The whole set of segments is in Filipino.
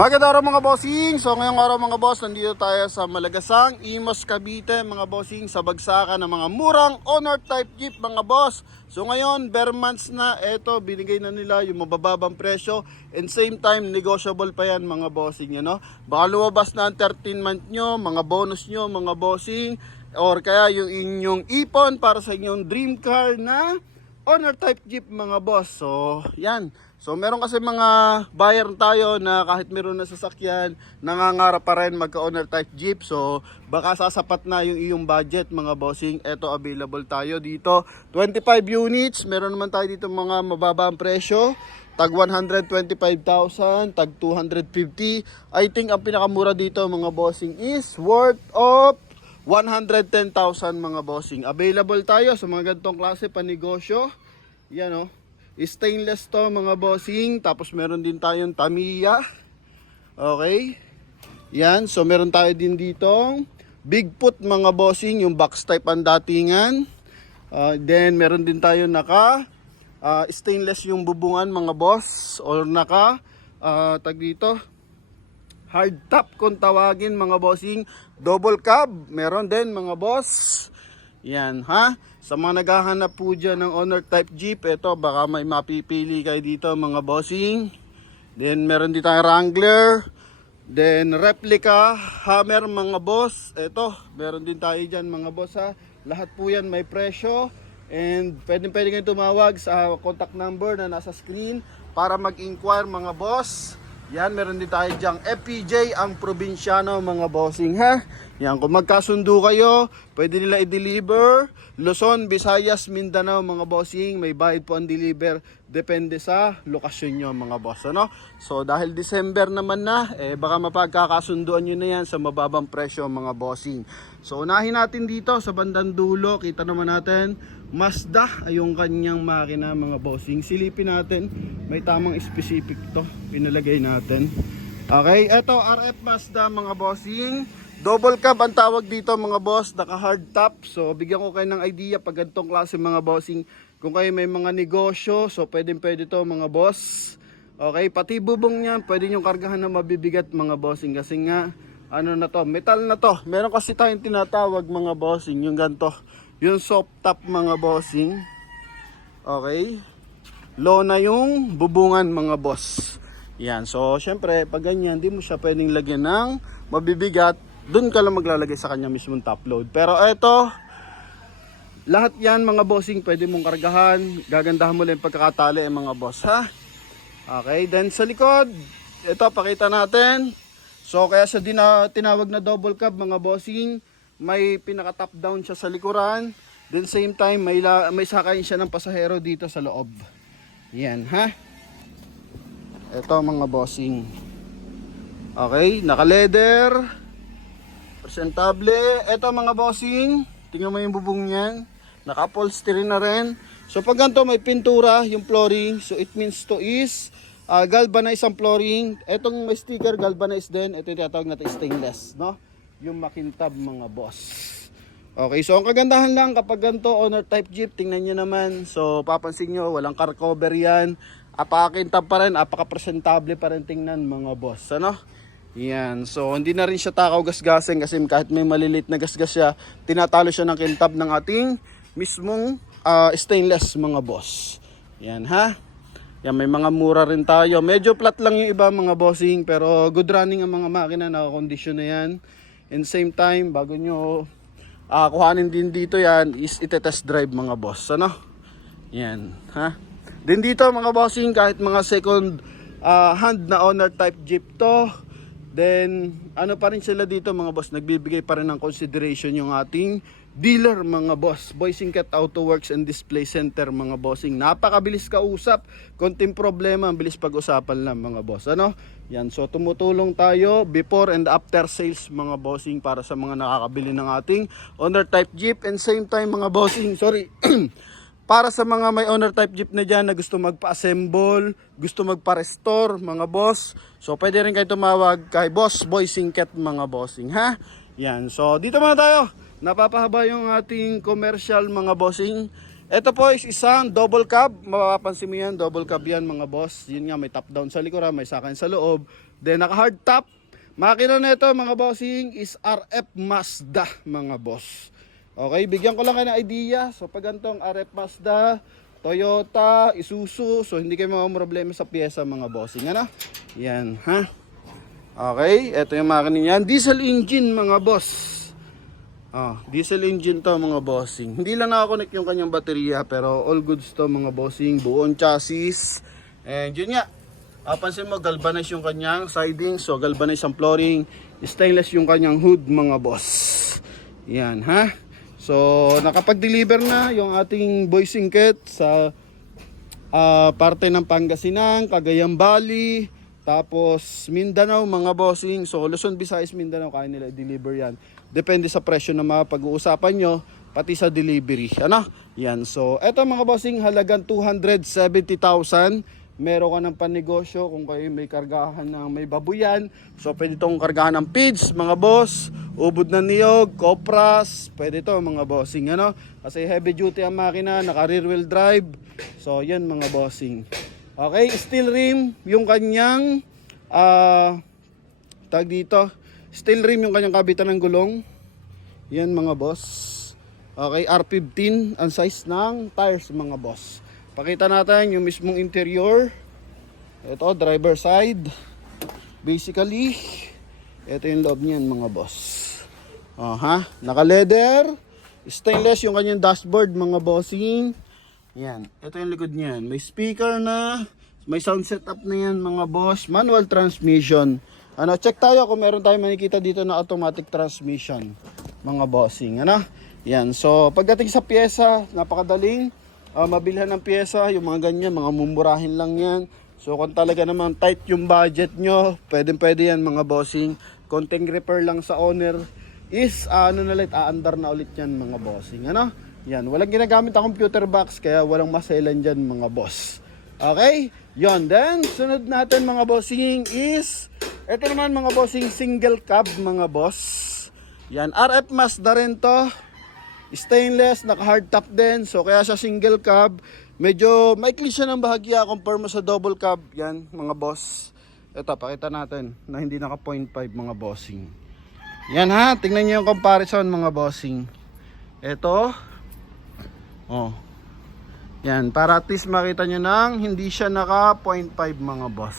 Magandang araw mga bossing. So ngayong araw mga boss, nandito tayo sa Malagasang, Imus, Cavite mga bossing, sa bagsakan ng mga murang owner type jeep mga boss. So ngayon, bare months na, eto binigay na nila yung mabababang presyo and same time negotiable pa yan mga bossing, ano? Baka lumabas na ang 13 month nyo, mga bonus nyo mga bossing, or kaya yung inyong ipon para sa inyong dream car na owner type jeep mga boss. So yan. So meron kasi mga buyer tayo na kahit meron na sasakyan, nangangarap pa rin magka-owner type jeep. So baka sasapat na yung iyong budget mga bossing. Ito available tayo dito. 25 units. Meron naman tayo dito mga mababang presyo. Tag 125,000, tag 250. I think ang pinakamura dito mga bossing is worth of 110,000 mga bossing. Available tayo sa mga ganitong klase panegosyo. Yan o. Stainless to mga bossing. Tapos meron din tayong Tamiya. Okay. Yan. So meron tayo din ditong Bigfoot mga bossing. Yung box type ang datingan. Then meron din tayo naka stainless yung bubungan mga boss. Or naka tag dito hard top kung tawagin mga bossing. Double cab. Meron din mga boss. Yan ha. Sa mga naghahanap po dyan ng owner type jeep, ito baka may mapipili kayo dito mga bossing. Then meron din tayong Wrangler. Then replica Hammer mga boss. Ito meron din tayo dyan mga boss ha. Lahat po yan may presyo. And pwede kayo tumawag sa contact number na nasa screen para mag-inquire mga boss. Yan, meron din tayo dyang FPJ ang probinsyano mga bossing ha. Yan, kung magkasundo kayo, pwede nila i-deliver. Luzon, Visayas, Mindanao mga bossing, may bayad po ang deliver. Depende sa lokasyon nyo mga boss. Ano? So dahil December naman na, baka mapagkakasunduan nyo na yan sa mababang presyo mga bossing. So unahin natin dito sa bandang dulo, kita naman natin, Mazda ay yung kanyang makina mga bossing. Silipin natin, may tamang specific to, pinalagay natin. Okay, eto RF Mazda mga bossing. Double cab ang tawag dito mga boss, naka hard top. So bigyan ko kayo ng idea pag ganitong klase mga bossing. Kung kayo may mga negosyo, so pwede to mga boss. Okay, pati bubong niya, pwede nyo kargahan na mabibigat mga bossing. Kasi nga, ano na to, metal na to. Meron kasi tayong tinatawag mga bossing, yung ganito. Yung soft top mga bossing. Okay. Low na yung bubungan mga boss. Yan. So syempre pag ganyan, di mo siya pwedeng lagyan ng mabibigat. Doon ka lang maglalagay sa kanya mismong top load. Pero eto, lahat yan mga bossing pwede mong kargahan. Gagandahan mo lang yung pagkakatali mga boss ha. Okay. Then sa likod, ito pakita natin. So kaya sa tinawag na double cab mga bossing, may pinaka top down siya sa likuran. Then same time may sakayin siya ng pasahero dito sa loob. Yan ha. Ito mga bossing. Okay, naka leather. Presentable. Ito mga bossing, tingnan mo yung bubong niyan. Naka upholstery na rin. So pag ganito may pintura yung flooring, so it means to is galvanized ang flooring. Etong may sticker galvanized din. Ito yung tinatawag natin stainless, no? Yung makintab mga boss. Okay, so ang kagandahan lang kapag ganito owner type jeep, tingnan nyo naman. So papansin nyo, walang car cover yan. Apakakintab pa rin, apaka-presentable pa rin tingnan mga boss. Ano? Yan, so hindi na rin siya takaw gasgasin kasi kahit may malilit na gasgas siya, tinatalo siya ng kintab ng ating mismong stainless mga boss. Yan ha. Yan, may mga mura rin tayo. Medyo flat lang yung iba mga bossing, pero good running ang mga makina, nakakondisyon na yan. And same time, bago nyo kuhanin din dito yan, is ite-test drive mga boss. Ano? Yan. Ha? Din dito mga bossing, kahit mga second hand na owner type jeep to, then ano pa rin sila dito mga boss, nagbibigay pa rin ng consideration yung ating dealer mga boss. Boycingkat Auto Works and Display Center mga bossing. Napakabilis kausap, konting problema, ang bilis pag-usapan lang mga boss. Ano? Yan, so tumutulong tayo before and after sales mga bossing para sa mga nakakabili ng ating owner type jeep. And same time mga bossing, para sa mga may owner type jeep na dyan na gusto magpa-assemble, gusto magpa-restore mga boss, so pwede rin kayo tumawag kay Boss Boycingkat mga bossing ha. Yan, so dito muna tayo. Napapahaba yung ating commercial mga bossing. Ito po is isang double cab. Mapapansin mo yan, double cab yan mga boss. Yun nga, may top down sa likuran, may sakan sa loob. Then naka hard top. Makina na ito mga bossing is RF Mazda mga boss. Okay, bigyan ko lang kayo ng idea. So pag ganitong RF Mazda, Toyota, Isuzu, so hindi kayo problema sa pyesa mga bossing. Ano? Yan, ha? Okay, ito yung makina niyan. Diesel engine mga boss. Diesel engine to mga bossing. Hindi lang nakakonect yung kanyang baterya pero all goods to mga bossing. Buong chassis. And yun nga. Pansin mo galvanized yung kanyang siding. So galvanized ang flooring. Stainless yung kanyang hood mga boss. Yan ha. So nakapag-deliver na yung ating boy singket sa parte ng Pangasinan, Cagayan Valley, tapos Mindanao mga bossing. So Luzon, Visayas, Mindanao kaya nila i-deliver yan. Depende sa presyo na mga pag-uusapan nyo, pati sa delivery. Ano? Yan. So, eto mga bossing, halagang 270,000. Meron ka ng panegosyo kung kayo may kargahan ng may babuyan. So, pwede itong kargahan ng feeds, mga boss. Ubod na niyog, kopras. Pwede ito mga bossing. Ano? Kasi heavy duty ang makina, naka rear wheel drive. So, yan mga bossing. Okay, steel rim, yung kanyang, tag dito. Steel rim yung kanyang kabitan ng gulong. Yan mga boss. Okay, R15 ang size ng tires mga boss. Pakita natin yung mismong interior. Ito, driver side. Basically, ito yung loob niyan mga boss. Naka leather. Stainless yung kanyang dashboard mga bossing. Yan, ito yung likod niyan. May speaker na. May sound setup na yan mga boss. Manual transmission. Check tayo kung meron tayong makikita dito na automatic transmission mga bossing. Yan. So pagdating sa pyesa, napakadaling mabilhan ng pyesa. Yung mga ganyan, mga mumurahin lang yan. So kung talaga naman tight yung budget nyo, pwede yan mga bossing. Konting repair lang sa owner is aandar na ulit yan mga bossing. Yan, walang ginagamit ang computer box kaya walang maselan dyan mga boss. Okay? Yon, then sunod natin mga bossing is ito naman mga bossing, single cab mga boss. Yan, RF Mazda rin to. Stainless, naka hard top din. So kaya sa single cab, medyo maikli siya ng bahagya compare mo sa double cab. Yan mga boss. Ito, pakita natin na hindi naka 0.5 mga bossing. Yan ha, tingnan nyo yung comparison mga bossing. Ito. Yan, para at least makita nyo nang hindi siya naka 0.5 mga boss.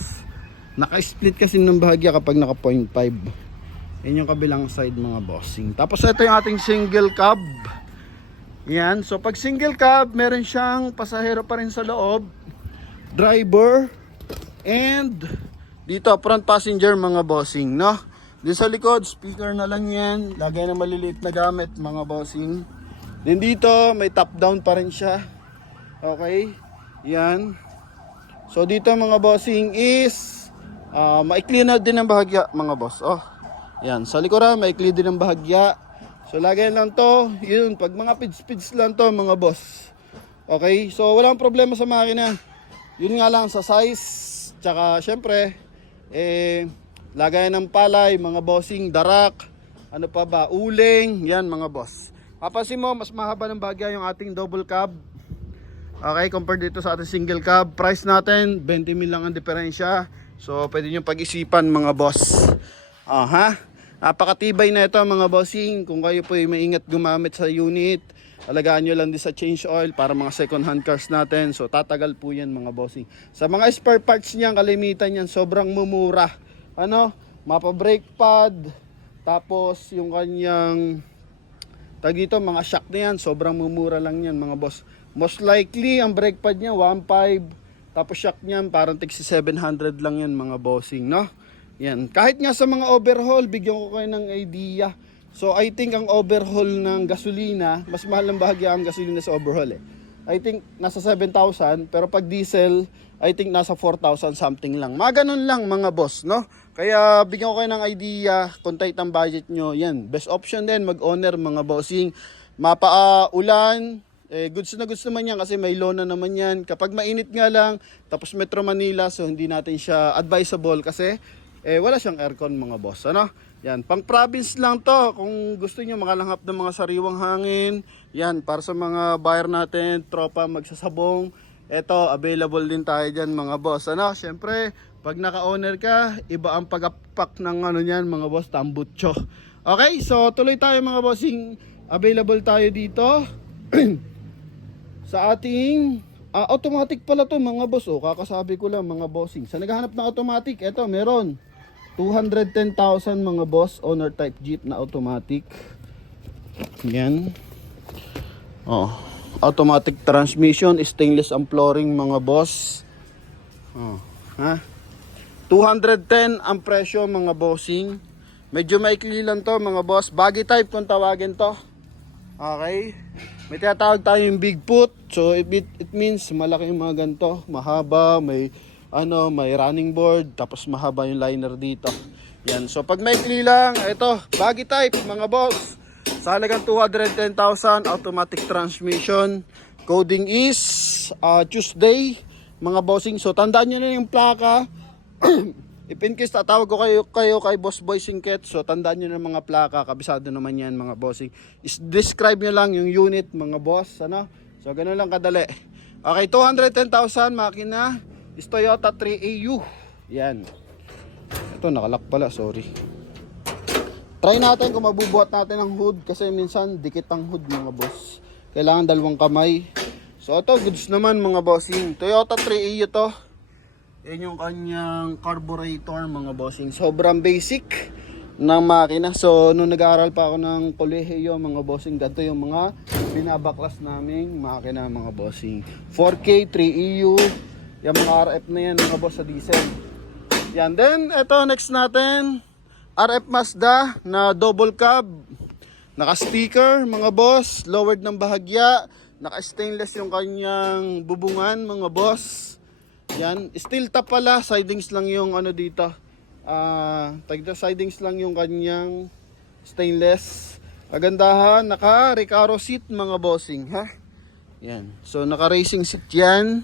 Naka-split kasi ng bahagya kapag naka 0.5. Yan yung kabilang side mga bossing. Tapos ito yung ating single cab. Yan, so pag single cab, meron siyang pasahero pa rin sa loob, driver, and dito front passenger mga bossing, no? Din sa likod, speaker na lang yan. Lagay na maliliit na gamit mga bossing. Din dito, may top down pa rin siya. Okay, yan. So dito mga bossing is maikli na din ang bahagya mga boss. Yan, sa likuran maikli din ang bahagya. So lagay lang to, yun, pag mga pids lang to mga boss. Okay, so walang problema sa makina. Yun nga lang sa size, tsaka syempre lagay ng palay mga bossing, darak, ano pa ba, uling, yan mga boss. Papansin mo, mas mahaba ng bahagya yung ating double cab. Okay, compared dito sa ating single cab, price natin 20,000 lang ang diferensya. So pwede nyo pag-isipan mga boss. Napakatibay na ito mga bossing. Kung kayo po ay maingat gumamit sa unit, alagaan nyo lang din sa change oil para mga second hand cars natin. So tatagal po yan mga bossing. Sa mga spare parts niyan, kalimitan yan, sobrang mumura. Mapa brake pad, tapos yung kanyang dito, mga shock na yan, sobrang mumura lang yan mga boss. Most likely ang brake pad niya 1.5, tapos shock niyan parang tig 700 lang yan mga bossing, no? Yan, kahit nga sa mga overhaul, bigyan ko kayo ng idea. So I think ang overhaul ng gasolina, mas mahal ng bahagya ang gasolina sa overhaul I think nasa 7,000, pero pag diesel, I think nasa 4,000 something lang. Mga ganun lang mga boss, no? Kaya bigyan ko kayo ng idea, kung tight ang budget nyo, yan, best option din mag-owner mga bossing. Ulan, goods na goods naman yan kasi may loan na naman yan. Kapag mainit nga lang, tapos Metro Manila, so hindi natin siya advisable kasi wala siyang aircon mga boss. Ano? Yan, pang province lang to. Kung gusto niyo makalanghap ng mga sariwang hangin, yan, para sa mga buyer natin, tropa magsasabong, eto, available din tayo dyan mga boss. Ano? Siyempre, pag naka-owner ka, iba ang pag-pack ng ano niyan mga boss, tambutso. Okay, so tuloy tayo mga bossing. Available tayo dito sa ating automatic pala to mga boss. Kakasabi ko lang mga bossing. Sa naghahanap ng automatic, eto meron 210,000 mga boss, owner type Jeep na automatic. Yan. Automatic transmission, stainless ang flooring mga boss. Ha? 210 ang presyo mga bossing. Medyo maikli lang to mga boss. Baggy type kung tawagin to. Okay. May tinatawag tayong Bigfoot. So it means malaki yung mga ganito, mahaba, may may running board, tapos mahaba yung liner dito. Yan. So pag maikli lang, ito, baggy type mga boss. Sa halagang 210,000, automatic transmission. Coding is Tuesday mga bossing. So tandaan niyo na yung plaka. If in case tatawag ko kayo kay Boss Boy Singket, so tandaan nyo ng mga plaka, kabisado naman yan mga bossing. Describe nyo lang yung unit mga boss, ano? So ganun lang kadali. Okay, 210,000 makina, is Toyota 3AU. Yan. Ito nakalak pala, sorry. Try natin kung mabubuhat natin ang hood, kasi minsan dikit ang hood mga boss. Kailangan dalawang kamay. So ito, goods naman mga bossing. Toyota 3AU to. Yan yung kanyang carburetor mga bossing. Sobrang basic ng makina. So nung nag-aaral pa ako ng kolehiyo mga bossing, ganito yung mga binabaklas naming makina mga bossing. 4K 3EU, yung mga RF na yan mga boss sa diesel. Yan, then ito next natin, RF Mazda na double cab, naka sticker mga boss, lowered ng bahagya, naka stainless yung kanyang bubungan mga boss. Yan, steel top pala, sidings lang yung ano dito. Sidings lang yung kanyang stainless. Kagandahan, naka Recaro seat mga bossing, ha? Yan. So naka racing seat 'yan.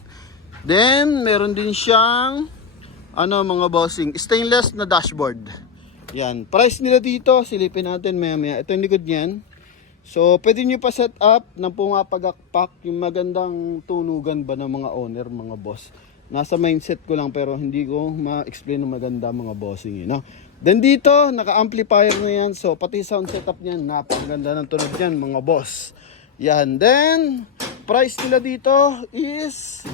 Then meron din siyang mga bossing, stainless na dashboard. Yan. Price nila dito, silipin natin maya-maya. Ito yung likod niyan. So pwede niyo pa set up ng pumapagakpak yung magandang tunugan ba ng mga owner mga boss. Nasa mindset ko lang pero hindi ko ma-explain ng maganda mga bossing yun, no? Then dito, naka-amplifier na yan. So pati sound setup niyan, napakaganda ng tunog niyan mga boss. Yan. Then price nila dito is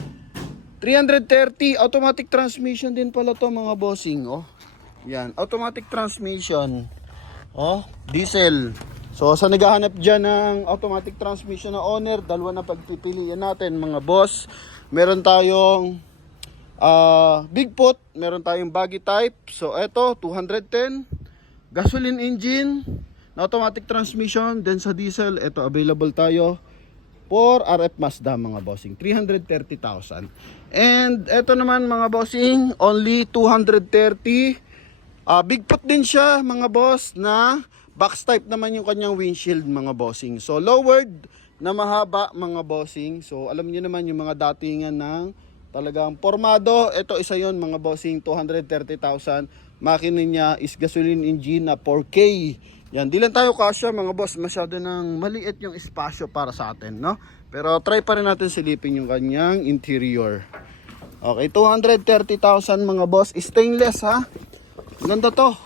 330. Automatic transmission din pala to mga bossing. Yan, automatic transmission. Diesel. So sa naghahanap dyan ng automatic transmission na owner, dalawa na pagpipilian natin mga boss. Meron tayong Bigfoot, meron tayong baggy type. So eto 210, gasoline engine na automatic transmission. Then sa diesel, eto available tayo for RF Mazda mga bossing, 330,000. And eto naman mga bossing, only 230. Bigfoot din siya mga boss, na box type naman yung kanyang windshield mga bossing. So lowered na mahaba mga bossing. So alam niyo naman yung mga datingan ng talagang formado. Ito isa yon mga bossing, 230,000. Makina niya is gasoline engine na 4K. Yan, di lang tayo kasya mga boss, masyado nang maliit yung espasyo para sa atin, no? Pero try pa rin natin silipin yung kanyang interior. Okay, 230,000 mga boss. Stainless, ha? Ganda to.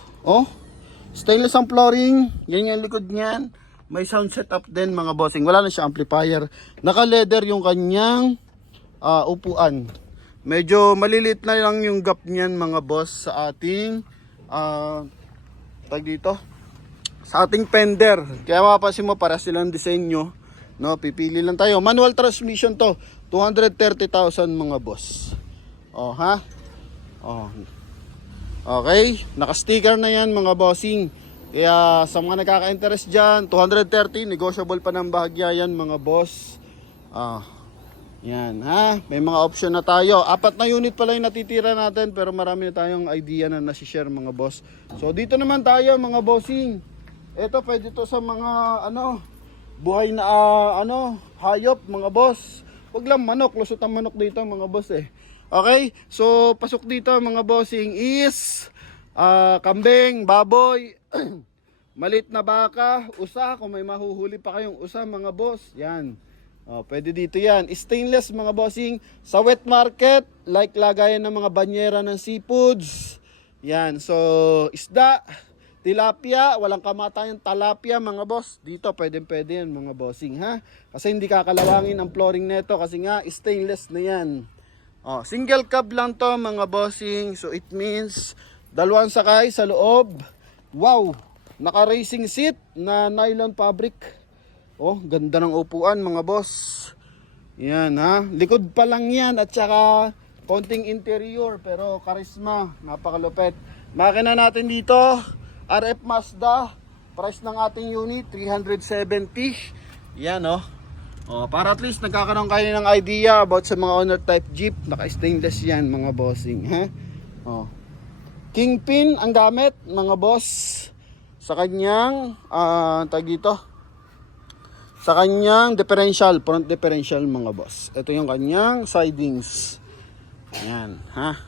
Stainless ang flooring. Yan yung likod niyan. May sound setup din mga bossing. Wala na siya amplifier. Naka-leather yung kanyang upuan. Medyo malilit na lang yung gap niyan mga boss sa ating sa ating fender. Kaya mapapansin mo, para silang disenyo, no? Pipili lang tayo. Manual transmission to. 230,000 mga boss. Okay, naka-sticker na yan mga bossing. Kaya sa mga nakaka-interest dyan, 230, negotiable pa ng bahagya yan mga boss. Yan, ha? May mga option na tayo. 4 na unit pala yung natitira natin, pero marami na tayong idea na nasi-share mga boss. So dito naman tayo mga bossing. Ito pwede to sa mga buhay na hayop mga boss. Huwag lang manok, lusot ang manok dito mga boss eh. Okay? So pasok dito mga bossing is kambing, baboy, malit na baka, usa, kung may mahuhuli pa kayong usa mga boss, yan. Pwede dito yan. Stainless mga bossing. Sa wet market, like lagayan ng mga banyera ng seafoods. Yan. So, isda, tilapia, walang kamatayang talapia mga boss. Dito, pwede yan mga bossing ha. Kasi hindi kakalawangin ang flooring neto kasi nga stainless na yan. Single cab lang to mga bossing. So, it means dalawang sakay sa loob. Wow! Naka-racing seat na nylon fabric. Ganda ng upuan mga boss. Yan ha. Likod pa lang yan at saka konting interior pero karisma. Napakalupit. Makina natin dito. RF Mazda. Price ng ating unit 370. Yan para at least nagkakaroon kayo ng idea about sa mga owner type Jeep. Naka-stainless yan mga bossing ha. Kingpin ang gamit mga boss. Sa kanyang sa kanyang differential, front differential mga boss. Ito yung kanyang sidings. Ayan, ha.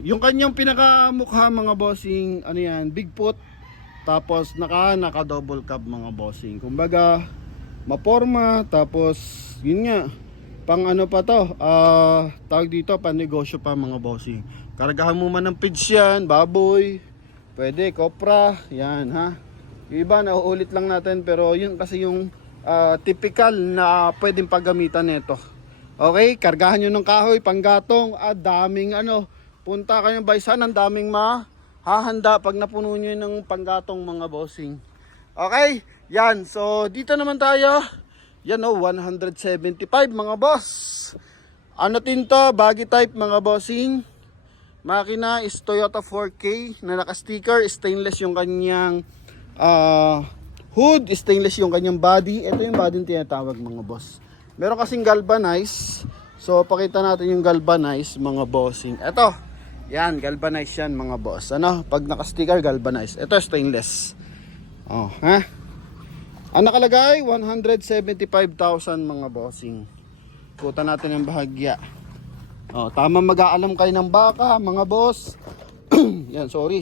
Yung kanyang pinakamukha mga bossing, ano yan, Bigfoot. Tapos naka double cab mga bossing. Kumbaga, maporma, tapos yun nga, pang ano pa to, tawag dito, pan negosyo pa mga bossing. Kargahan mo man ng pigs yan, baboy, pwede, kopra, yan ha. Yung iba nauulit lang natin pero yun kasi yung typical na pwedeng paggamitan nito. Okay, kargahan nyo ng kahoy, panggatong, daming punta kayong Baisan, ang daming mahahanda pag napuno nyo ng panggatong mga bossing. Okay, yan, so dito naman tayo, yan 175 mga boss. Ano din to, baggy type mga bossing. Makina is Toyota 4K na naka-sticker, stainless yung kanyang hood, stainless yung kanyang body. Ito yung body yung tinatawag mga boss. Meron kasing galvanized. So pakita natin yung galvanized mga bossing. Ito, yan, galvanized yan mga boss. Pag naka-sticker, galvanized. Ito stainless. Ha? Ang nakalagay 175,000 mga bossing. Kuta natin ang bahagya. Tama mag-aalam kayo ng baka mga boss. Yan, sorry.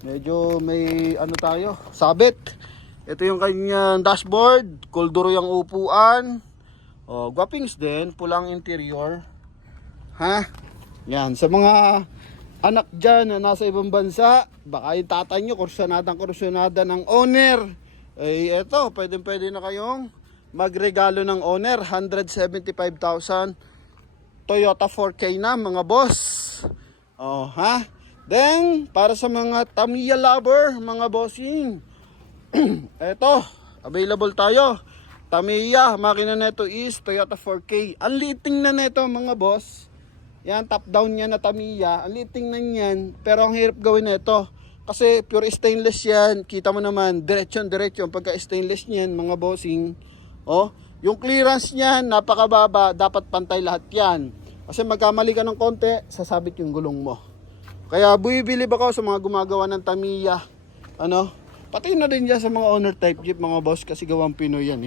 Medyo may tayo, sabit. Ito yung kanyang dashboard, kulduro yung upuan. Guwapings din, pulang interior. Ha? Yan, sa mga anak dyan na nasa ibang bansa, baka yung tatay nyo, kursyonada ng owner. Eto, pwede na kayong magregalo ng owner. 175,000 Toyota 4K na mga boss. Ha? Then, para sa mga Tamiya lover, mga bossing, eto, available tayo. Tamiya, makina neto is Toyota 4K. Ang liting na neto mga boss. Yan, top down niya na Tamiya. Ang liting na yan, pero ang hirap gawin neto. Kasi pure stainless yan. Kita mo naman, diretso pagka stainless niyan mga bossing. Yung clearance niyan, napakababa. Dapat pantay lahat yan. Kasi magkamali ka ng konti, sasabit yung gulong mo. Kaya buibili ba ako sa mga gumagawa ng Tamiya? Pati na din dyan sa mga owner type Jeep mga boss kasi gawang Pinoy yan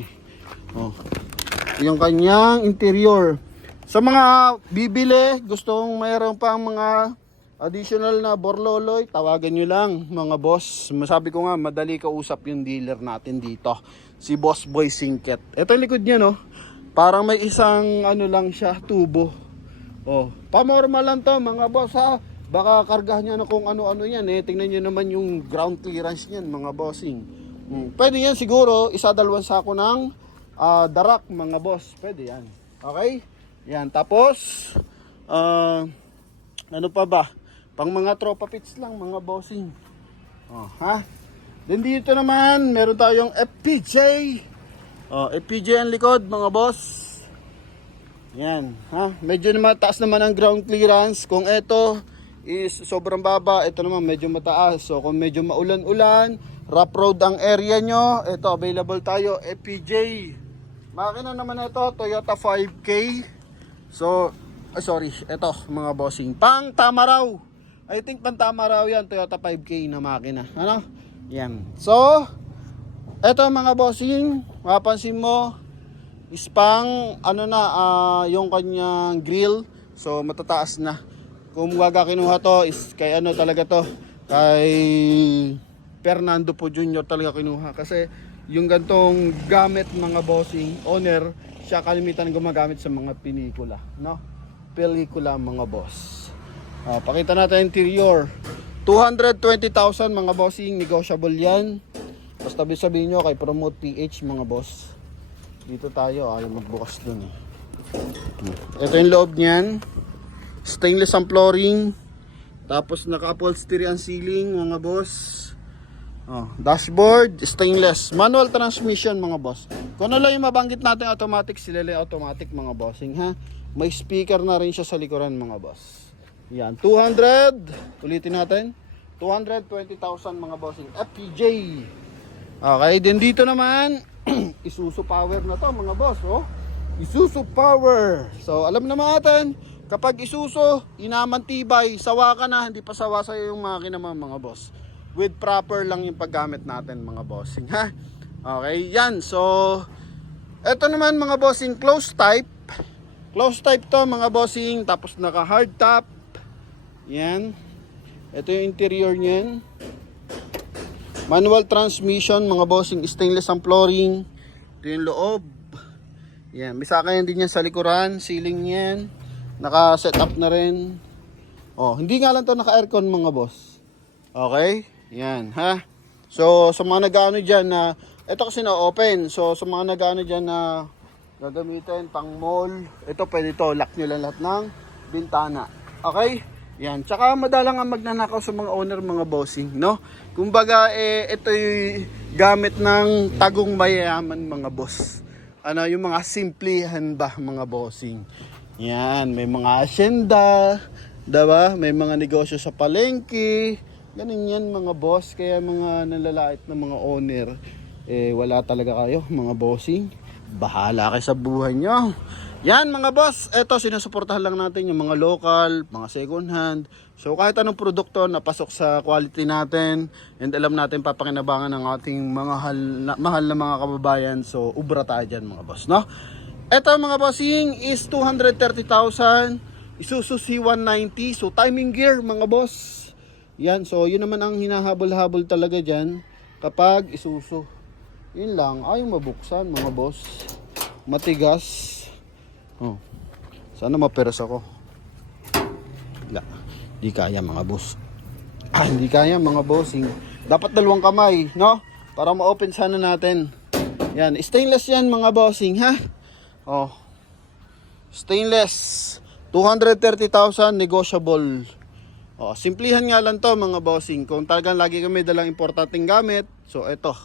Yung kanyang interior. Sa mga bibili, gustong mayroon pang mga additional na borloloy, tawagan nyo lang mga boss. Masabi ko nga, madali kausap yung dealer natin dito. Si Boss Boy Singket. Ito yung likod niya parang may isang lang siya, tubo. Pamorma lang to mga boss ha. Baka kargahan niya na kung ano-ano yan Tingnan niyo naman yung ground clearance niyan mga bossing. Pwede yan siguro, isa-dalawang sako ng darak mga boss. Pwede yan. Okay? Yan. Tapos, ano pa ba? Pang mga tropa pits lang mga bossing. Ha? Then dito naman, meron tayong FPJ. FPJ ang likod mga boss. Yan. Ha? Medyo mataas naman ang ground clearance. Kung ito is sobrang baba, ito naman medyo mataas. So kung medyo maulan-ulan, rough road ang area nyo, ito available tayo, FPJ. Makina naman ito, Toyota 5K. So, ito mga bossing, pang tama raw. I think pang tama raw yan, Toyota 5K na makina. Yan. So, ito mga bossing, mapansin mo, is pang, yung kanyang grill. So, matataas na. Kung waga kinuha to is kay ano talaga to, kay Fernando po Jr. talaga kinuha. Kasi yung gantong gamit mga bossing, owner, siya kalimitan gumagamit sa mga pelikula, no? Pelikula mga boss. Pakita natin interior. 220,000 mga bossing, negotiable yan. Basta sabihin nyo kay Promote PH mga boss. Dito tayo, ayaw magbukas dun eh. Ito yung loob niyan. Stainless ang flooring. Tapos naka-upholstery ang ceiling mga boss. Dashboard, stainless. Manual transmission mga boss. Kung ano lang yung mabanggit natin automatic, sila lang automatic mga bossing ha. May speaker na rin siya sa likuran mga boss. Yan, 200. Ulitin natin. 220,000 mga bossing. FPJ. Okay, din dito naman Isuzu Power na to mga boss, oh. Isuzu Power. So, alam naman natin, kapag Isuzu, inamantibay, sawa ka na, hindi pa sawa sa yung makina mga boss. With proper lang yung paggamit natin mga bossing, ha? Okay, yan. So, eto naman mga bossing, close type. Close type to mga bossing, tapos naka hard top. Yan. Ito yung interior niyan. Manual transmission mga bossing, stainless ang flooring. Ito yung loob. Yan, may sakayan din yan sa likuran, ceiling yan. Naka-set up na rin. Hindi nga lang to naka-aircon mga boss. Okay? Yan, ha? So, sa mga nag-ano dyan na, ito kasi na-open. So, sa mga nag-ano dyan na gagamitin pang mall, ito pwede to, lock nyo lang lahat ng bintana. Okay? Yan, tsaka madalang ang magnanakaw sa mga owner mga bossing, no? Kumbaga, ito yung gamit ng tagong mayayaman mga boss. Ano, yung mga simplihan ba mga bossing. Yan, may mga asyenda, diba? May mga negosyo sa palengke. Ganun yan mga boss. Kaya mga nalalait na mga owner, wala talaga kayo mga bossing. Bahala kayo sa buhay nyo. Yan mga boss, eto sinusuportahan lang natin yung mga local, mga second hand. So kahit anong produkto na pasok sa quality natin and alam natin papakinabangan ng ating mga mahal na mga kababayan. So ubra tayo dyan mga boss, no? Eto mga bossing is 230,000 Isuzu C190. So timing gear mga boss. Yan, so yun naman ang hinahabol-habol talaga dyan kapag Isuzu. Yun lang, ayaw mabuksan mga boss. Matigas. Sana maperas ako. Di kaya mga boss. Hindi kaya mga bossing. Dapat dalawang kamay, no? Para ma-open sana natin. Yan, stainless yan mga bossing, ha? Stainless. 230,000 negotiable. Simplihan nga lang to mga bossing. Kung talagang lagi kami dalang importanteng gamit, so eto,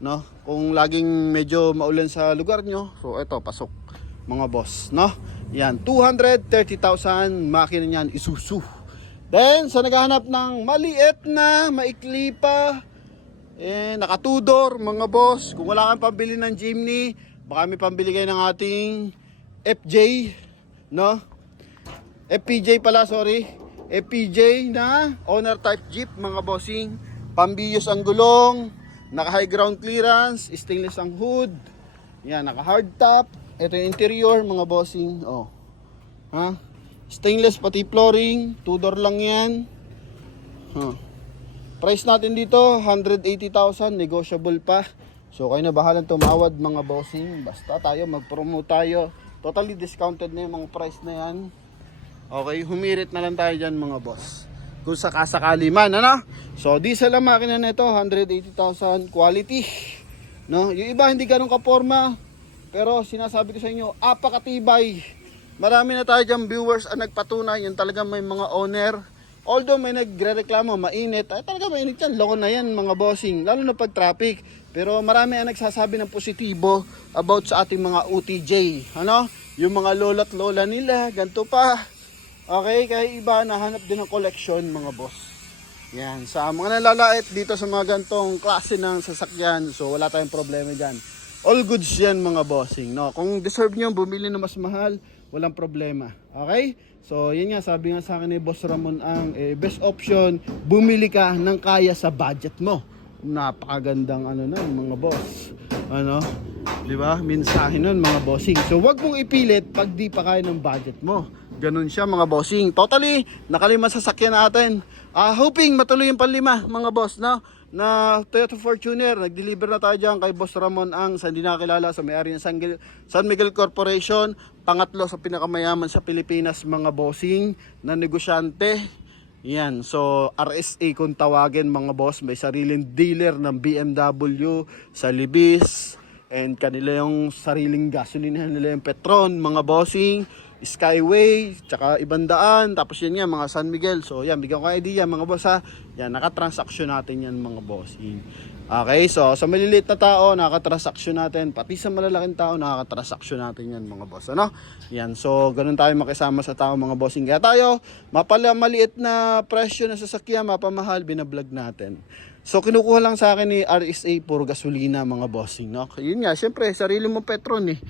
no? Kung laging medyo maulan sa lugar nyo, so eto, pasok mga boss, no? Yan, 230,000 makina niyan, Isuzu. Then, sa naghahanap ng maliit na, maikli pa, naka 2-door, mga boss. Kung wala kang pambili ng Jimny, baka may pambili kayo ng ating FJ, no? FPJ pala, sorry. FPJ na owner type jeep, mga bossing. Pambiyos ang gulong, naka high ground clearance, stainless ang hood. Yan, naka hard top. Ito yung interior mga bossing. Stainless pati flooring. 2-door lang yan. Price natin dito 180,000. Negotiable pa. So kayo na bahalang tumawad mga bossing. Basta tayo mag-promote tayo. Totally discounted na yung mga price na yan. Okay, humirit na lang tayo dyan mga boss. Kung sakasakali man, ano? So diesel ang makina na ito, 180,000. Quality, no? Yung iba hindi ganun kaporma, pero sinasabi ko sa inyo, apakatibay. Marami na tayo dyan viewers ang nagpatunay. Yan talaga may mga owner. Although may nagre-reklamo, mainit. Ay talaga mainit yan. Loko na yan mga bossing. Lalo na pag traffic. Pero marami ang nagsasabi ng positibo about sa ating mga UTJ. Ano? Yung mga lola't lola nila. Ganito pa. Okay? Kaya iba nahanap din ng collection mga boss. Yan. Sa mga nalalait dito sa mga gantong klase ng sasakyan. So wala tayong problema dyan. All goods yan mga bossing, no? Kung deserve nyo bumili na mas mahal, walang problema. Okay? So, yun nga, sabi nga sa akin ni Boss Ramon ang best option, bumili ka ng kaya sa budget mo. Napakagandang ano na, mga boss. Ano? 'Di ba? Mensahe nun mga bossing. So, wag mong ipilit pag di pa kaya ng budget mo. Ganun siya mga bossing. Totally, nakalima sasakyan natin. Hoping matuloy yung panlima mga boss, no? Na Toyota Fortuner. Nag-deliver na tayo dyan kay Boss Ramon Ang, sa hindi nakakilala, sa may-ari ng San Miguel Corporation. Pangatlo sa pinakamayaman sa Pilipinas mga bossing na negosyante. Yan, so RSA kung tawagin mga boss. May sariling dealer ng BMW sa Libis. And kanila yung sariling gasolina nila, yung Petron mga bossing, Skyway, tsaka Ibang Daan, tapos yan nga mga San Miguel. So yan, bigyan ko idea mga boss ha. Yan, nakatransaksyon natin yan mga bossing. Okay, so sa maliliit na tao, nakatransaksyon natin. Pati sa malalaking tao, nakatransaksyon natin yan mga boss. Ano? Yan, so ganun tayo makisama sa tao mga bossing. Kaya tayo, maliit na presyo na sasakyan, mapamahal, binablog natin. So kinukuha lang sa akin ni RSA puro gasolina mga bossing, no? Yun nga, syempre sarili mo Petron eh.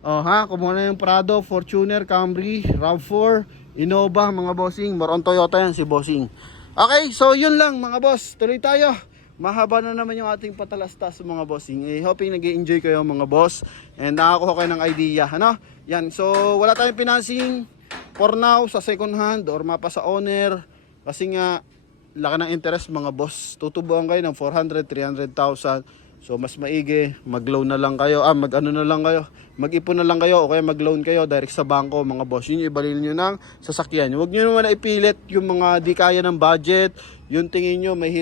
Kumuha na yung Prado, Fortuner, Camry, RAV4, Innova mga bossing. Moron Toyota yan si bossing. Okay, so yun lang mga boss. Tuloy tayo. Mahaba na naman yung ating patalastas mga bossing. Hoping nag-enjoy kayo mga boss. And nakakuha kayo ng idea. Ano? Yan, so wala tayong financing for now sa second hand or mapa sa owner. Kasi nga, laki ng interest mga boss. Tutubuan kayo ng 400, 300,000. So mas maigi, mag-loan na lang kayo, mag-ipon na lang kayo o kaya mag-loan kayo direct sa bangko mga boss. Yun yung ibalil nyo ng sasakyan. Huwag nyo naman na ipilit yung mga di kaya ng budget. Yung tingin nyo may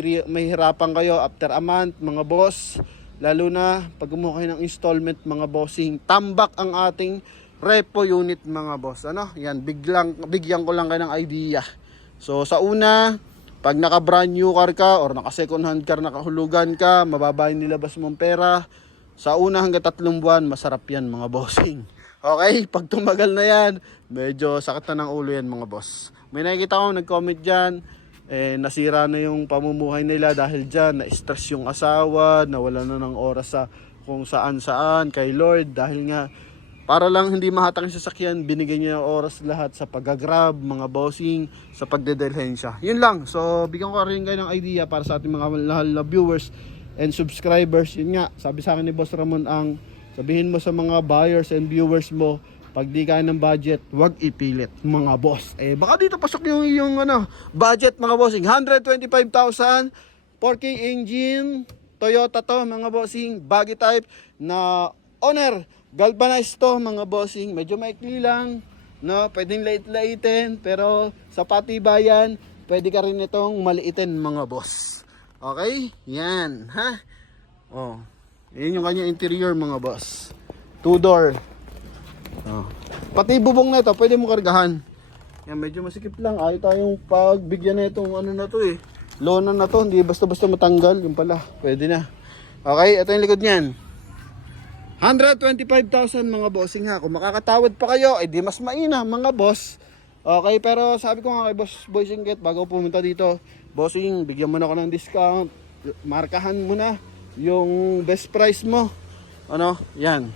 hirapan kayo after a month mga boss. Lalo na pag kumuha kayo ng installment mga bossing. Tambak ang ating repo unit mga boss. Ano? Yan, bigyan ko lang kayo ng idea. So sa una, pag naka brand new car ka or naka second hand car, nakahulugan ka, mababa yung nilabas mong pera, sa una hanggang 3 buwan, masarap yan mga bossing. Okay, pag tumagal na yan, medyo sakit na ng ulo yan mga boss. May nakikita ko nag-comment dyan, nasira na yung pamumuhay nila dahil dyan, na-stress yung asawa, nawala na ng oras sa kung saan kay Lord dahil nga para lang hindi mahatang yung sasakyan, binigay niya yung oras lahat sa pag-grab, mga bossing, sa pagdedelhensya. Yun lang. So, bigyan ko rin kayo ng idea para sa ating mga mahal na viewers and subscribers. Yun nga, sabi sa akin ni Boss Ramon Ang, sabihin mo sa mga buyers and viewers mo, pag di kaya ng budget, wag ipilit mga boss. Baka dito pasok yung budget mga bossing. 125,000, 4K engine, Toyota to mga bossing, baggy type na owner. Galvanized to mga bossing, medyo maikli lang, no? Pwedeng lait-laitin, pero sa patibayan, pwede ka rin itong maliitin mga boss. Okay? Yan, ha? Yan yung kanya interior mga boss. 2-door. Pati bubong na ito, pwede mo kargahan. Yan, medyo masikip lang. Ayaw tayong pagbigyan na itong ano na to eh. Lona na to, hindi basta-basta matanggal. Yung pala, pwede na. Okay, ito yung likod niyan. 125,000 mga bossing ha. Kung makakatawad pa kayo, di mas maina mga boss. Okay, pero sabi ko nga kay Boss Boy Singket, bago pumunta dito, bossing, bigyan mo na ako ng discount. Markahan mo na yung best price mo. Ano? Yan.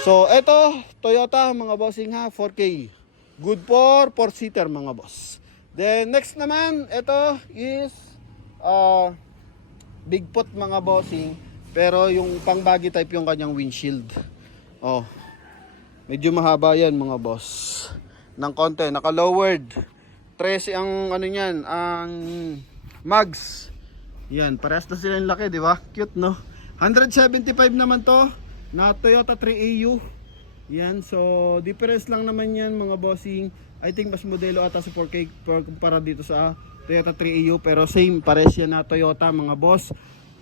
So, eto, Toyota mga bossing ha, 4K. Good for 4-seater mga boss. Then, next naman, eto is Bigfoot mga bossing. Pero yung pang baggy type yung kanyang windshield. Medyo mahaba yan mga boss. Ng konti, naka-lowered. 13 ang ano niyan, ang mags. Yan, parehas na sila yung laki, di ba? Cute, no? 175 naman to na Toyota 3AU. Yan, so difference lang naman yan mga bossing. I think mas modelo ata sa 4K kumpara dito sa Toyota 3AU, pero same, parehas yan na Toyota mga boss.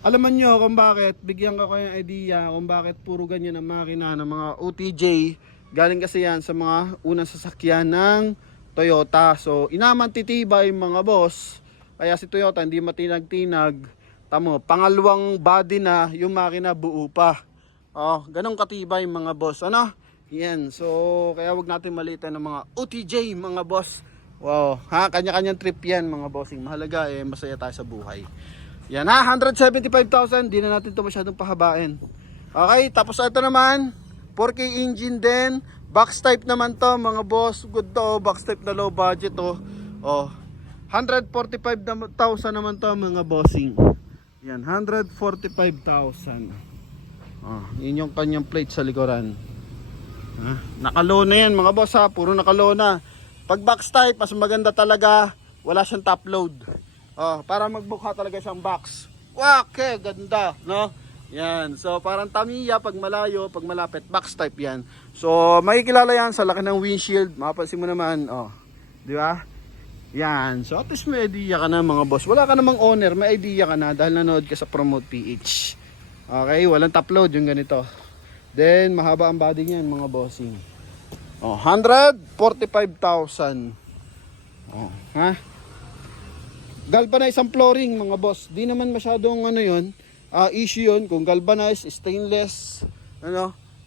Alaman nyo kung bakit, bigyan ko kayong idea kung bakit puro ganyan ang makina ng mga OTJ. Galing kasi yan sa mga unang sasakyan ng Toyota. So, inaman titibay mga boss. Kaya si Toyota hindi matinag-tinag. Tamo, pangalawang body na yung makina buo pa. Ganong katibay mga boss. Ano? Yan. So, kaya wag natin malitan ng mga OTJ mga boss. Wow. Kanya-kanyang trip yan mga bossing. Mahalaga masaya tayo sa buhay. Yan 175,000, di na natin ito masyadong pahabain. Okay, tapos ito naman, 4K engine din, box type naman to mga boss. Good to, box type na low budget to. 145,000 naman to mga bossing. Yan, 145,000. Yun yung kanyang plate sa likuran. Nakalow na yan mga boss ha, puro nakalow na. Pag box type, mas maganda talaga, wala siyang top load. Para mag-book talaga siyang box. Okay, ganda, no? Yan, so parang Tamiya pag malayo, pag malapit, box type yan. So makikilala yan sa laki ng windshield, mapapansin mo naman, di ba? Yan, so at least may idea ka na mga boss. Wala ka namang owner, may idea ka na dahil nanood ka sa Promote PH. Okay, walang top load yung ganito. Then mahaba ang body niyan mga bossing. 145,000. Ha? Galvanized ang flooring mga boss. Di naman masyadong issue yun kung galvanized, stainless,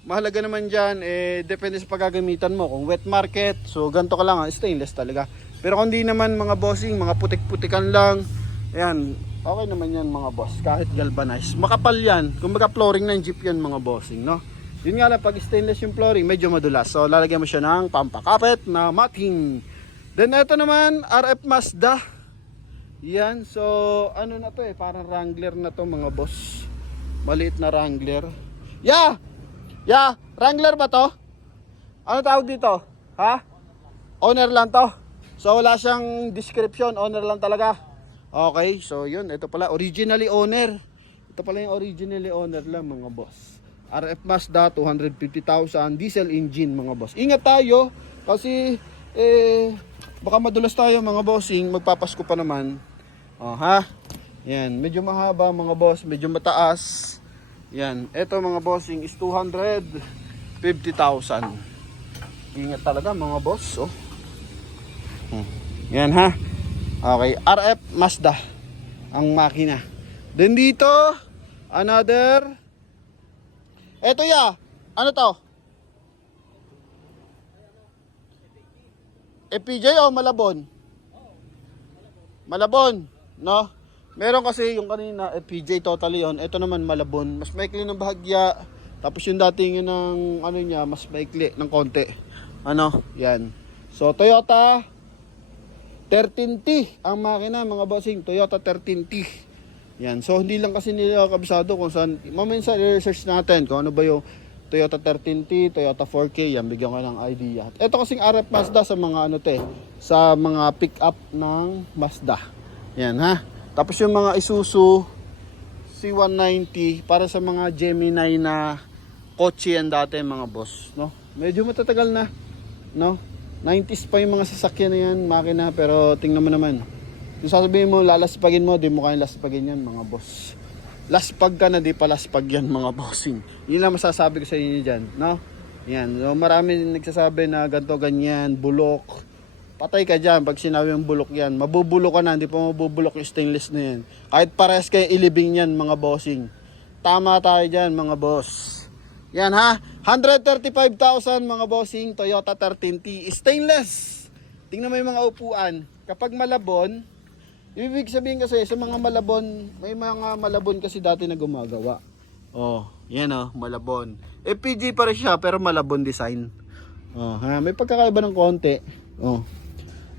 mahalaga naman dyan, depende sa paggagamitan mo. Kung wet market, so ganito ka lang, stainless talaga. Pero kung di naman mga bossing, mga putik-putikan lang, ayan, okay naman yan mga boss, kahit galvanized. Makapal yan, kumbaga flooring ng jeep yan mga bossing, no? Yun nga lang, pag stainless yung flooring, medyo madulas. So lalagyan mo siya ng pampakapit na matting. Then ito naman, RF Mazda. Yan, so ano na to parang Wrangler na to mga boss. Maliit na Wrangler. Yeah, Wrangler ba to? Ano tawag dito? Ha? Owner lang to. So wala siyang description, owner lang talaga. Okay, so yun, ito pala originally owner. Ito pala yung originally owner lang mga boss. RF Mazda 250,000 diesel engine mga boss. Ingat tayo kasi baka madulas tayo mga bossing, magpapasko pa naman. Yan, medyo mahaba mga boss, medyo mataas. Yan, ito mga bossing is 250,000. Ingat talaga mga boss, Yan ha. Okay, RF Mazda ang makina. Then dito, another. Ito ano to? FPJ o Malabon? Malabon, no? Meron kasi yung kanina FPJ totally yun. Ito naman Malabon. Mas maikli ng bahagya. Tapos yung dating yun ng niya, mas maikli ng konti. Yan. So Toyota 13T ang makina mga bossing. Toyota 13T. Yan. So hindi lang kasi nila kabisado kung saan. Mamaya sa research natin kung ano ba yung Toyota 13T, Toyota 4K. Yan, bigyan ko ng idea. Ito kasing RF Mazda sa mga sa mga pick up ng Mazda. Yan ha. Tapos yung mga Isuzu C190 para sa mga Gemini na kotse yan dati mga boss, no? Medyo matatagal na, no? 90s pa yung mga sasakyan na yan, makina, pero tingnan mo naman. Kung sasabihin mo, lalaspagin mo, di mo kaya laspagin yan mga boss. Laspag ka na, di pa laspag yan mga bossing. Yun lang masasabi ko sa inyo dyan, no? Yan, so marami nagsasabi na ganto ganyan, bulok. Patay ka dyan pag sinabi yung bulok yan. Mabubulok ka na, hindi pa mabubulok yung stainless na yan. Kahit parehas kayo ilibing yan mga bossing. Tama tayo dyan mga boss. Yan ha, 135,000 mga bossing, Toyota 13T, stainless. Tingnan mo yung mga upuan. Kapag Malabon, ibig sabihin kasi sa mga Malabon, may mga Malabon kasi dati na gumagawa. Yan Malabon. FPG pa rin siya pero Malabon design. May pagkakaiba ng konti.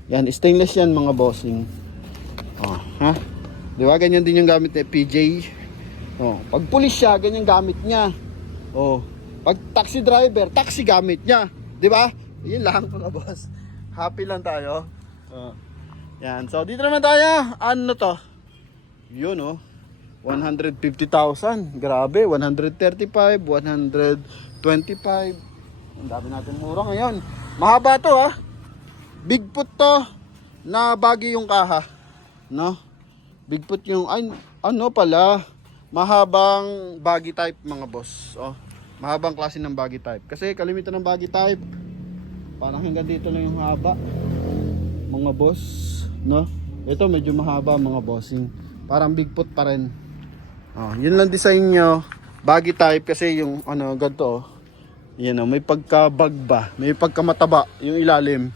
Yan, stainless yan mga bossing. Di ba? Ganyan din yung gamit ni FPJ. Pag pulis siya, ganyan gamit niya. Pag taxi driver, taxi gamit niya. Di ba? Yun lang mga boss. Happy lang tayo. Yan. So dito naman tayo. Ano to? Yun 150,000. Grabe. 135, 125. Ang dami natin mura ngayon. Mahaba to Bigfoot to na baggy yung kaha, no? Bigfoot yung pala, mahabang baggy type mga boss. Mahabang klase ng baggy type. Kasi kalimitan ng baggy type parang hanggang dito lang yung haba. Mga boss, no? Ito medyo mahaba mga bossing. Parang Bigfoot pa rin. Yun lang design nyo. Baggy type kasi yung ganito yan may pagka-bag may pagkamataba yung ilalim.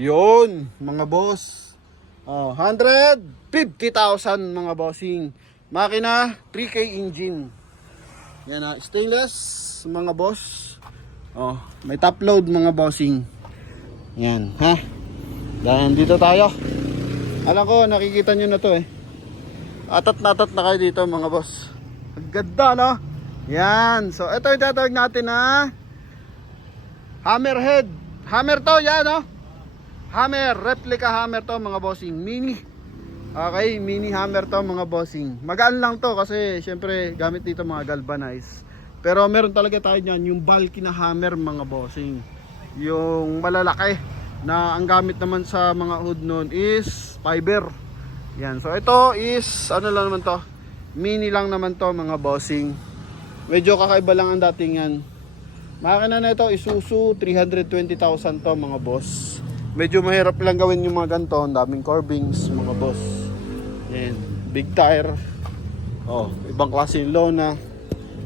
Yun, mga boss. 150,000 mga bossing. Makina, 3K engine. Yan stainless mga boss. May top load mga bossing. Yan, ha. Dahil dito tayo. Alam ko, nakikita nyo na to Atat na kayo dito mga boss. Ang ganda, no? Yan. So, ito yung tatawag natin na Hammerhead. Hammer to, yan oh. Hammer, replica hammer to mga bossing. Mini. Okay, mini hammer to mga bossing. Magaan lang to kasi syempre gamit dito mga galvanized. Pero meron talaga tayo niyan, yung bulky na hammer mga bossing. Yung malalaki na ang gamit naman sa mga hood noon is fiber. Yan. So ito is ano lang naman to? Mini lang naman to mga bossing. Medyo kakaiba lang ang dating yan. Makina na ito Isuzu 320,000 to mga boss. Medyo mahirap lang gawin yung mga ganito, ang daming carvings mga boss. Yan, big tire. Oh, ibang klase yung lona.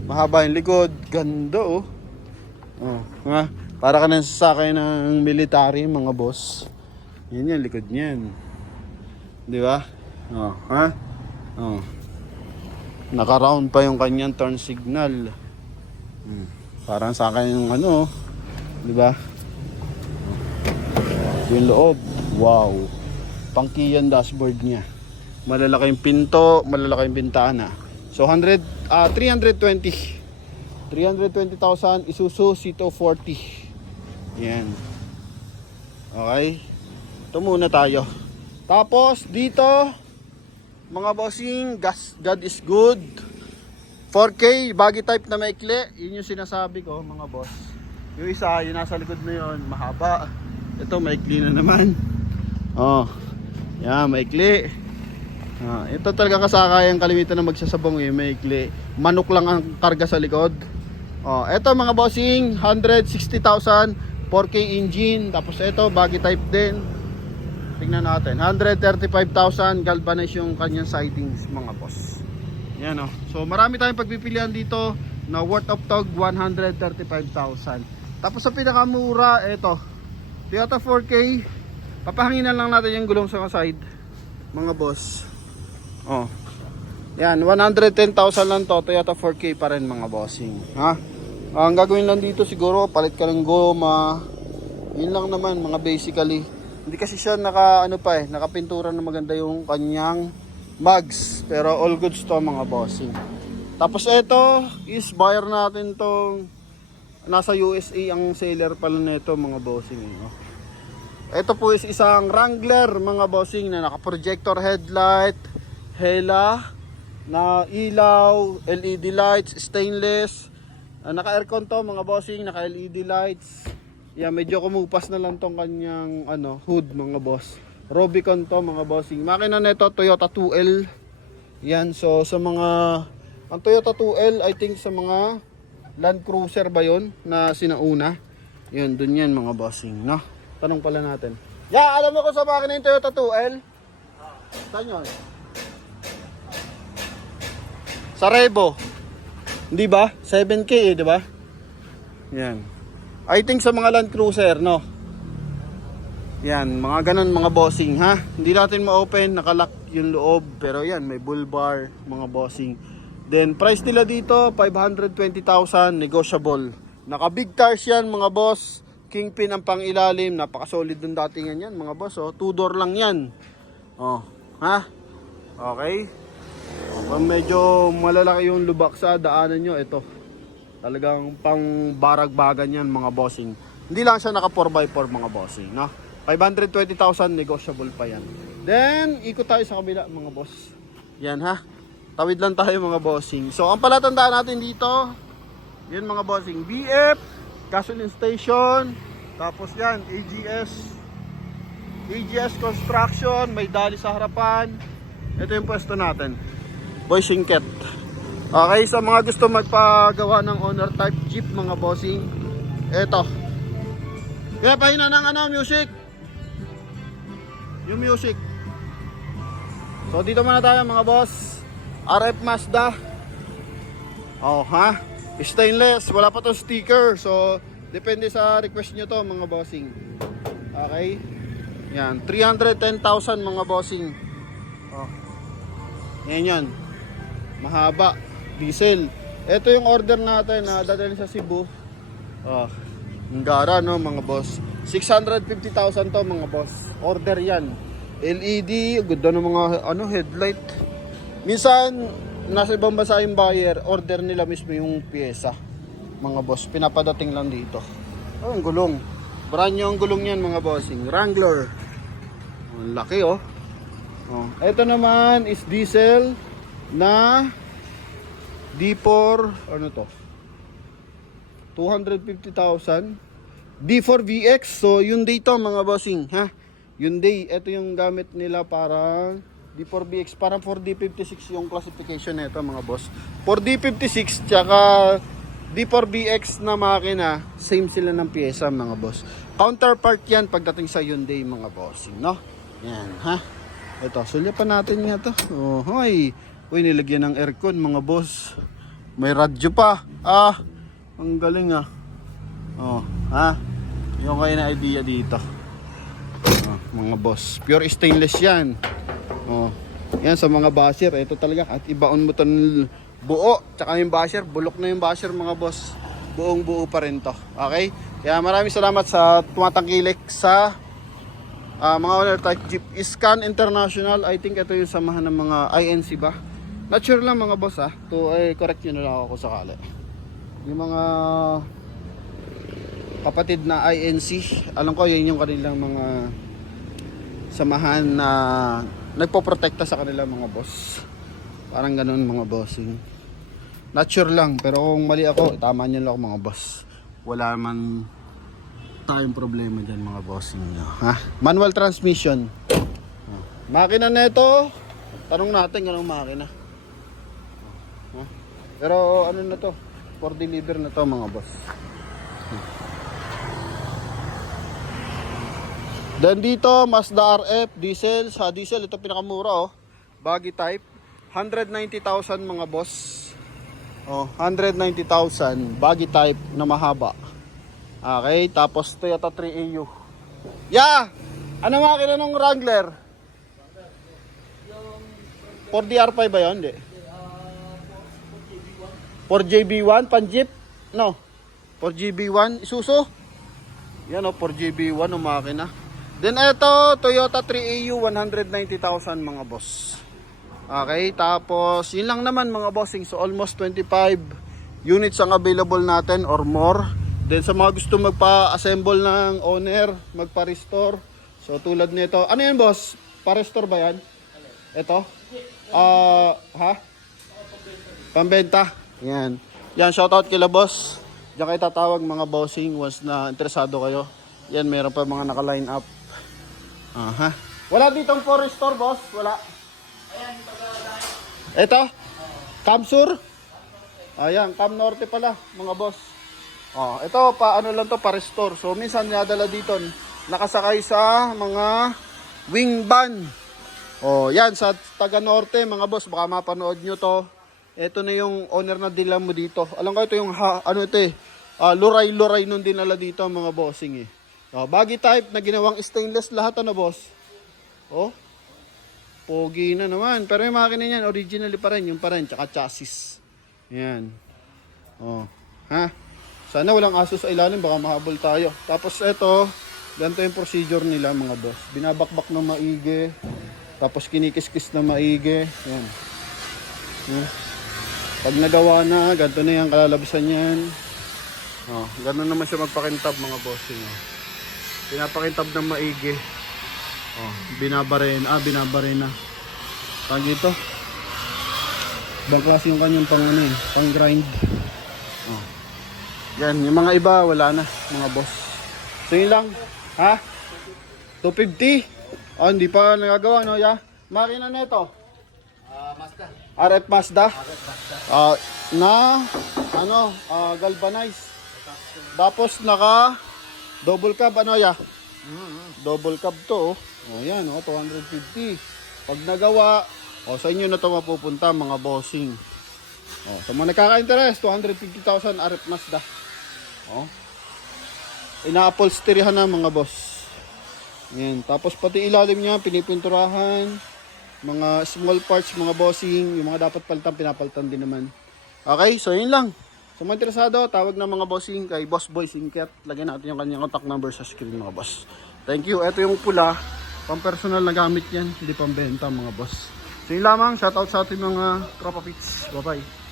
Mahaba yung likod, ganda oh. Oh, ha? Para ka nang sasakay ng military mga boss. Yan yung likod niyan. Di ba? Oh, ha? Oh. Naka-round pa yung kanyang turn signal. Parang sa akin yung ano, di ba? Yung loob, wow. Pangkiyan dashboard niya. Malalaki yung pinto, malalaki yung bintana. So 320,000 Isuzu C240. Yan. Okay. Ito muna tayo. Tapos dito, mga bossing, God is good. 4K, baggy type na maikli. Yun yung sinasabi ko mga boss. Yung isa, yung nasa likod na yun, mahaba. Ito, maikli na naman. Oh, yan, maikli. Ito talaga kasakayang kalimitan na magsasabong eh, maikli. Manok lang ang karga sa likod. Oh, ito mga bossing, 160,000, 4K engine. Tapos ito, baggy type din. Tingnan natin, 135,000, galvanized yung kanyang sidings mga boss. Yan oh. So marami tayong pagpipilian dito na worth of tog 135,000. Tapos sa pinakamura, ito Toyota 4K. Papahanginan lang natin yung gulong sa side mga boss. Oh. Yan, 110,000 lang to. Toyota 4K pa rin mga bossing. Ha? Ang gagawin lang dito siguro, palit ka ng goma. Yun lang naman mga basically. Hindi kasi siya nakapintura na maganda yung kanyang mugs. Pero all goods to mga bossing. Tapos ito is buyer natin tong nasa USA ang seller pala nito mga bossing. Ito po is isang Wrangler mga bossing na naka-projector headlight, hela, na ilaw, LED lights, stainless. Naka-aircon to mga bossing, naka-LED lights. Yeah, medyo kumupas na lang tong kanyang hood mga boss. Rubicon to mga bossing. Makina nito Toyota 2L. Yan, so sa mga ang Toyota 2L I think sa mga Land Cruiser ba yon na sinauna. Yun, dun yan mga bossing, no? Tanong pala natin. Yeah, alam mo kung sa makina yung Toyota 2L? Saan yun? Sa Revo. Hindi ba? 7K eh, di ba? Yan. I think sa mga Land Cruiser, no? Yan, mga ganun mga bossing, ha? Hindi natin ma-open, nakalock yung loob. Pero yan, may bull bar, mga bossing. Then, price nila dito, 520,000, negotiable. Naka big tires yan, mga boss. Kingpin ang pangilalim, napaka-solid ng datingan yan, mga boss. Oh. 2-door lang yan. Oh, ha? Okay? Kung medyo malalaki yung lubak sa daanan nyo, ito. Talagang pang barag-bagan yan, mga bossing. Hindi lang siya naka 4x4, mga bossing, no? 520,000, negotiable pa yan. Then, ikot tayo sa kabila, mga boss. Yan, ha? Tawid lang tayo, mga bossing. So, ang palatandaan natin dito, yan, mga bossing, BF, gasoline station, tapos yan, AGS Construction, may dali sa harapan. Ito yung pwesto natin, Boy Singket. Okay, sa mga gusto magpagawa ng owner type jeep, mga bossing, eto. Kaya pahina ng music. Yung music. So dito muna tayo mga boss. RF Mazda. Oh ha. Stainless. Wala pa to sticker. So depende sa request nyo to mga bossing. Okay. Yan. 310,000 mga bossing. Oh. Yan yan. Mahaba. Diesel. Ito yung order natin na dadalhin sa Cebu. Oh. Ngara no mga boss. 650,000 to mga boss. Order yan. LED, ganda ng mga headlight. Minsan nasa ibang bansa yung buyer, order nila mismo yung pyesa. Mga boss, pinapadating lang dito. Oh, ang gulong. Brand new ang gulong yan mga bossing. Wrangler. Ang laki oh. Oh, ito naman is diesel na D4 ano to? 250,000. D4 VX. So Hyundai to mga bossing, ha? Hyundai, ito yung gamit nila para D4 VX, parang 4D56 yung classification nito mga boss. 4D56 tsaka D4 VX na makina, same sila ng pyesa mga boss. Counterpart yan pagdating sa Hyundai mga bossing, no? Yan, ha? Ito, sulyapan natin nga to. Oh, hoy. Uy, nilagyan ng aircon mga boss. May radyo pa. Ah, ang galing ah. Oh, ha? Yung kayo na idea dito. Oh, mga boss. Pure stainless yan. Oh, yan sa mga basher. Ito talaga. At ibaon mo ito ng buo. Tsaka yung basher. Bulok na yung basher mga boss. Buong buo pa rin to. Okay? Kaya maraming salamat sa tumatangkilik sa mga owner type Jeep. Iscan International. I think ito yung samahan ng mga INC ba? Not sure lang mga boss ha. To correct nyo na lang ako sakali. Yung mga kapatid na INC, alam ko yun yung kanilang mga samahan na nagpoprotekta sa kanilang mga boss. Parang ganun mga bossing. Not sure lang, pero kung mali ako, tama nyo lang ako mga boss. Wala man tayong problema dyan mga bossing. Ha? Manual transmission. Makina na ito, tanong natin ganong makina. Pero ano na to, for deliver na to mga boss. Then dito, Mazda RF, diesel. Sa diesel, ito pinakamura oh. Baggy type. 190,000 mga boss. Oh, 190,000. Baggy type na mahaba. Okay, tapos Toyota 3AU. Yeah! Ano makina ng Wrangler? 4DR5 ba yun? Hindi. 4JB1, pan-jeep? No. 4JB1, Isuzu? Yan o, 4JB1 o makina. Then ito, Toyota 3AU, 190,000 mga boss. Okay, tapos yun lang naman mga bossing. So almost 25 units ang available natin or more. Then sa mga gusto magpa-assemble ng owner, magpa-restore. So tulad nito, ano yan boss? Pa-restore ba yan? Ito? Ha? Pambenta. Yan. Yan, shoutout kila boss. Diyan kayo tatawag mga bossing once na interesado kayo. Yan, meron pa mga naka-line up. Aha. Wala ditong for-restore boss? Wala. Ito? Camsur? Ayan, Cam Norte pala mga boss. Oh, ito pa ano lang to, pa-restore. So minsan nadala dito nakasakay sa mga wing van. Oh, yan sa taga Norte mga boss, baka mapanood nyo to. Ito na yung owner na dila mo dito. Alam ko ito yung luray-luray nung dinala dito mga bossing eh. Oh, baggy type na ginawang stainless lahat ano boss. Oh. Pogi na naman. Pero yung makina niyan originally pa rin, yung pa rin tsaka chassis. Yan. Oh, ha? Sana walang aso sa ilalim, baka mahabol tayo. Tapos ito, ganito yung procedure nila mga boss. Binabakbak ng maigi. Tapos kinikis-kis na maigi. Yan. Pag nagawa na, ganito na yung kalalabasan yan. Oh, ganoon naman siya magpakintab mga bossing. Oh. Pinapakintab ng maigi. Oh, binabarena na. Pag ito, ibang klase yung kanyang pang grind. Oh. Yan, yung mga iba wala na mga boss. So yun lang. Ha? 250? Oh, hindi pa nagagawa no, ya? Makina na ito. Mazda. RF Mazda. Galvanized. Tapos naka double cab ano ya? Double cab to. Oh, yan oh, 250. Pag nagawa, sa inyo na to mapupunta mga bossing. Oh, sa mga nagkaka-interest, 250,000 RF Mazda. Oh. Ina-upholsteryhan na mga boss. Yan, tapos pati ilalim niya pinipinturahan. Mga small parts, mga bossing, yung mga dapat palitan, pinapalitan din naman. Okay, so yun lang. Sa mga interesado, tawag na mga bossing kay Boss Boy Singket. Lagyan natin yung kanyang contact number sa screen mga boss. Thank you. Ito yung pula. Pang personal na gamit yan. Hindi pang benta mga boss. So yun lamang. Shoutout sa ating mga tropa pits. Bye bye.